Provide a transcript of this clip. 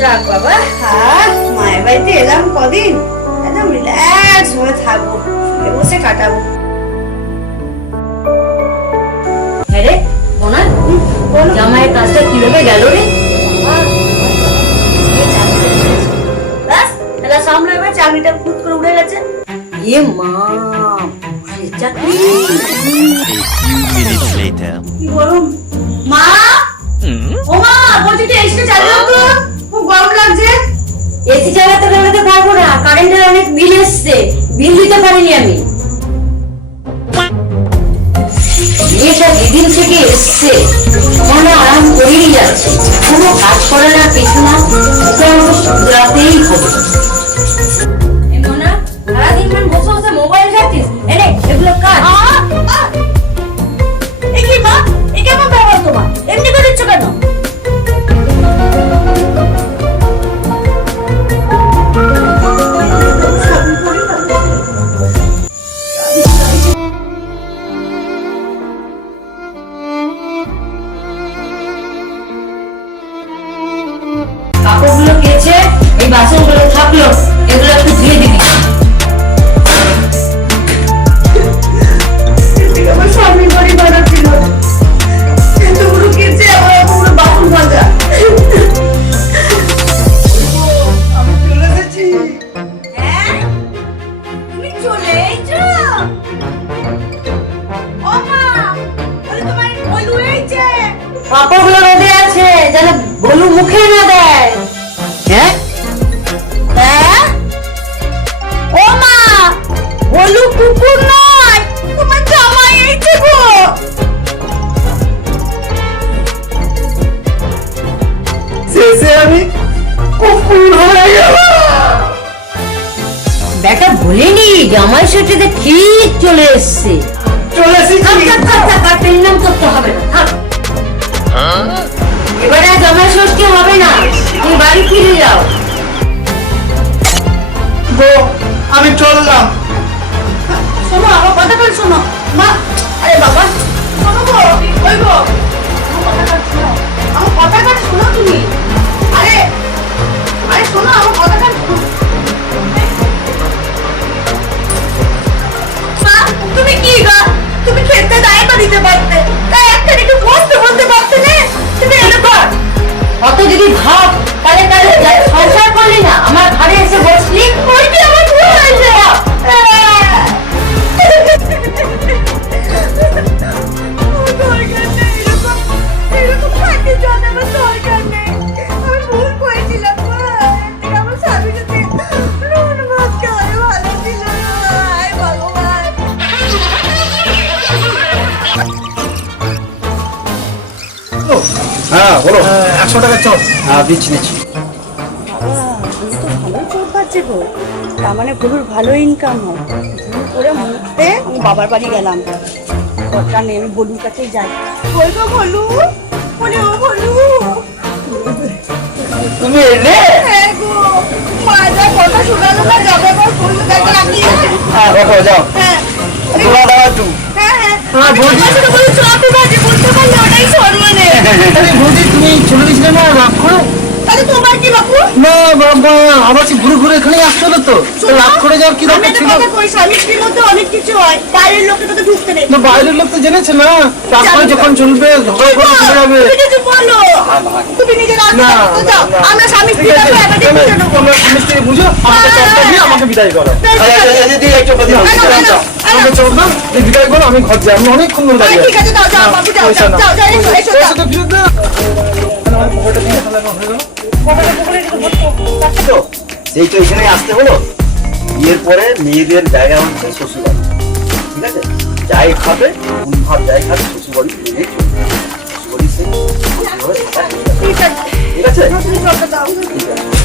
যাক বাবা, মায়ের বাড়িতে এলাম কদিন, একদম রিল্যাক্স হয়ে থাকবো, শুয়ে বসে কাটাবো। হ্যাঁ রে বোনা, জামাইয়ের কাজটা কিভাবে গেল রে? সামনে এবার চাকরিটা খুদ করে উড়ে গেছে। এ মা, চাকরি! কি বলুন মা, ও মা, বলছি যে এসে চালিয়ে তো, খুব গরম লাগছে। এসি চালাতে লাগাতে পারবো না, কারেন্টের অনেক বিল এসছে, বিল দিতে পারিনি আমি। মেয়েটা যেদিন থেকে এসছে মনে আরাম করেই যাচ্ছে, কোনো কাজ করে না, কিছু না, ওকে আমাকে শুধরাতেই হবে। সারাদিন মান বসে বসে মোবাইল ঘাঁটিস, এনে এগুলো কাজ। এ কি মা, এ কেমন ব্যবহার তোমার? এমনি করে দিচ্ছ কেন? কাপড়গুলো কেচে এই বাসনগুলো থাকলো, এগুলো একটু ধুয়ে দিবি। আমার স্বামী বাড়ি ভাড়া ছিল, এতগুলো কেচে আমার এতগুলো বাসন মাজা। আমি চলে এসেছি। হ্যাঁ, তুমি চলে এসেছো? ও মা, বলে তোমার বলু এইছে। কাপড়গুলো রোদে আছে, যেন বলু মুখে না দেয়। হ্যাঁ হ্যাঁ, ও মা, বলু কুকুর নয়, তোমার জামাই এইছে গো। শেষে আমি কুকুর হয়ে গেলাম। বেটা বলিনি জামাই সেটিতে ঠিক চলে এসছে। চলে এসেছি। নাম করতে হবে না, থাক। এবারে আর জামাই ষষ্ঠী হবে না, তুমি বাড়ি ফিরে যাও। গো, আমি চললাম। শোনো আমার কথাটা শোনো মা। আরে বাবা শোনো গো, ওই গো আমার কথাটা শোনো তুমি। আরে আরে শোনো আমার কথাটা শোনো। মা তুমি কি গো, তুমি খেতে দায়িত্ব দিতে পারতে, তাই একটা একটু বসতে বলতে পারতে না, তুমি এরকম অত যদি ভাব তাহলে তাহলে সংসার করলি না, আমার ঘরে এসে বসলি। ওই কি আমার ভুল হয়েছে। এরকম থাকে জানাবার দরকার নেই, আমি ভুল করেছিলাম। আমার স্বামী যদি নুন ভাত খাওয়াই ভালো ছিল। আয় ভগবান। হ্যাঁ বলো, 100 টাকা চল। হ্যাঁ দিচ্ছি দিচ্ছি। ভালো চোখ পাচ্ছে গো, তার মানে গরুর ভালো ইনকাম হয়। ভুল করে মুখতে আমি বাবার বাড়ি গেলাম, দরকার নেই, আমি বলুর কাছেই যাই। ওই গো বলু, বলে ও বলু, তুমি এলে? হ্যাঁ গো, মা যা কথা শোনালো না, যাবে আমার বলু কাছে রাখিয়েছে। হ্যাঁ বাবা যাও। হ্যাঁ তোরা দাও একটু। হ্যাঁ হ্যাঁ, হ্যাঁ, আমি বলছি। তোমার সাথে বলি চপি বাজে বলতে পারলে ওটাই সম্মানে। আরে বৌদি, তুমি চলে গেছিলে না, রাগ করে? তাহলে তোমার কি বাপু? না বাবা, আমার কি ঘুরে ঘুরে এখানে আসছিল তো, রাগ করে যাওয়ার কি আমি দরকার একটা ছিল? কথা কই, স্বামী স্ত্রীর মধ্যে অনেক কিছু হয়, বাইরের লোকে তো ঢুকতে নেই। না বাইরের লোক তো জেনেছে না, রাস্তায় যখন চলবে ঝগড়া করে চলে যাবে। তুমি কিছু বলো, তুমি নিজে না, রাস্তা না, যাও, না। আমরা স্বামী স্ত্রী ঠিক আছে, ব্যাপারে একবারই বুঝে নেবো। তোমরা স্বামী স্ত্রী বুঝো, আমাকে চপটা দিয়ে আমাকে বিদায় করো। আমাকে চপ দাও, এই বিদায় করো, আমি ঘর যাই, আমি অনেকক্ষণ ধরে দাঁড়িয়ে ঠিক আছে, যাও যাও বাবু, যাও পয়সা যাও নাও। যাও যাও, এসো এসো যাও। পয়সা তো ফেরত দাও। আমার পকেটে দিয়ে তাহলে আমার হয়ে গেল। তো সেই তো এখানে আসতে হলো। বিয়ের পরে মেয়েদের জায়গা হচ্ছে শ্বশুরবাড়ি, ঠিক আছে? যাই খাবে কোন ভাব যাই খাবে শ্বশুরবাড়ি মেনে চলবে, শ্বশুরবাড়ি সেই ঠিক আছে, ঠিক আছে? তুমি চলতে দাও। ঠিক আছে।